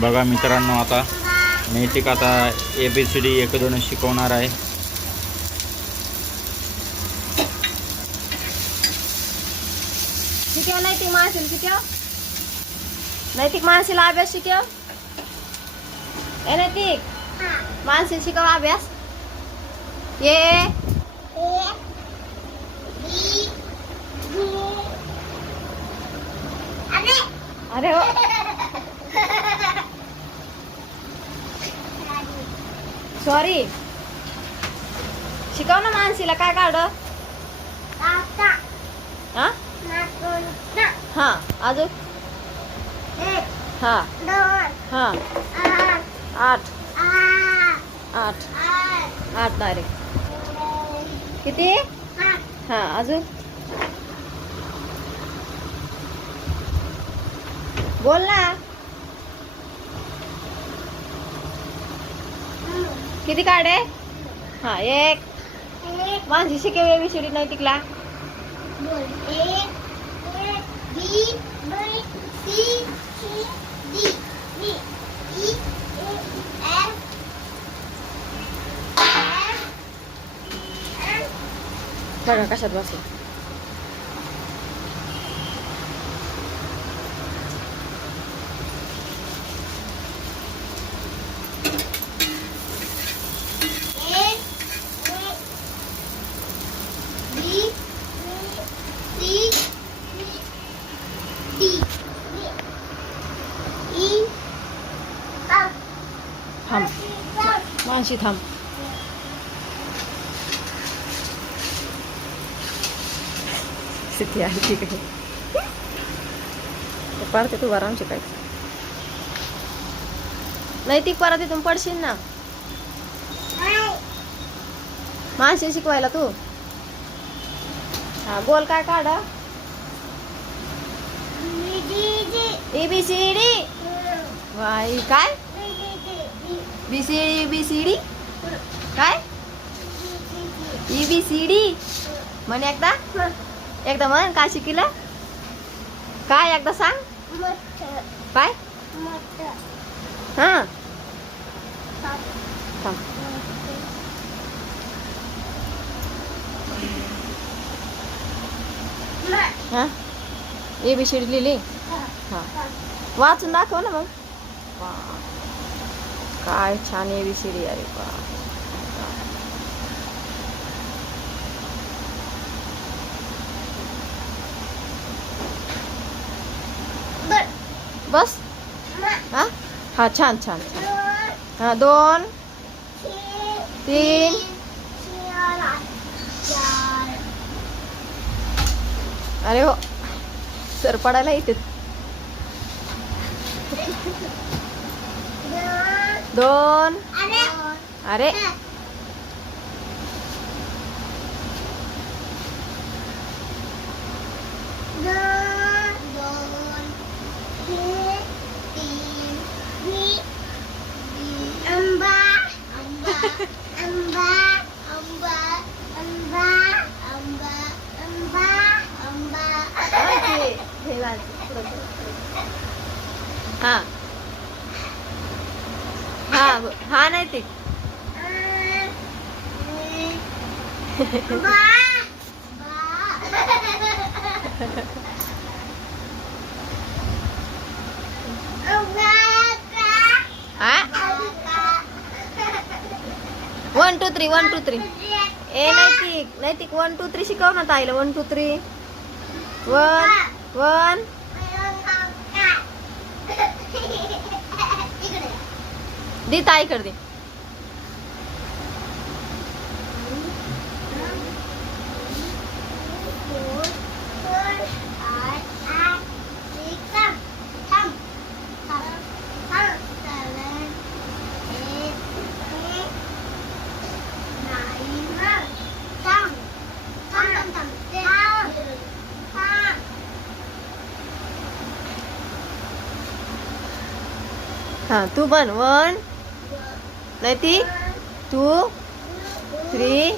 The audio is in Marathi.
बघा मित्रांनो, आता नैतिक आता ABCD 1 2 शिकवणार आहे. शिकव नैतिक माणसेल शिकव. नैतिक माणसेला अभ्यास शिकव. ए नैतिक माणसेल शिकव अभ्यास. ये अरे हो सॉरी. शिकव ना मानसीला काय काढ. हा अजून हा हा 8 8 8 डायरेक्ट किती. हा अजून बोल ना. किती काढे. हा 1. मानसी शिकव ABCD नैतिकला. बघा कशात बसला. थांब मानसी थांब. स्थिती आहे ठीक आहे. परत तू आराम शिकायचं. नैतिक परत इथून पडशील ना. मानसी शिकवायला तू. हा बोल काय काढ. ABCD वाई काय. BCD काय. ABCD म्हण एकदा म्हण. काय शिकलं काय एकदा सांग. काय हा हा ABCD लिहिली. हा वाचून दाखव ना मग. काय छान ABCD. अरे बस. हा हा छान छान छान. हा 2 3 अरे हो सर पडायला येते. 2 अरे हा हा हा नैतिक. One two three. ए नैतिक 1 2 3 शिकव ना ताईला. 1 2 3 1 दे ताईकडे दे. हाँ तू बन 1 नैतिक 2 3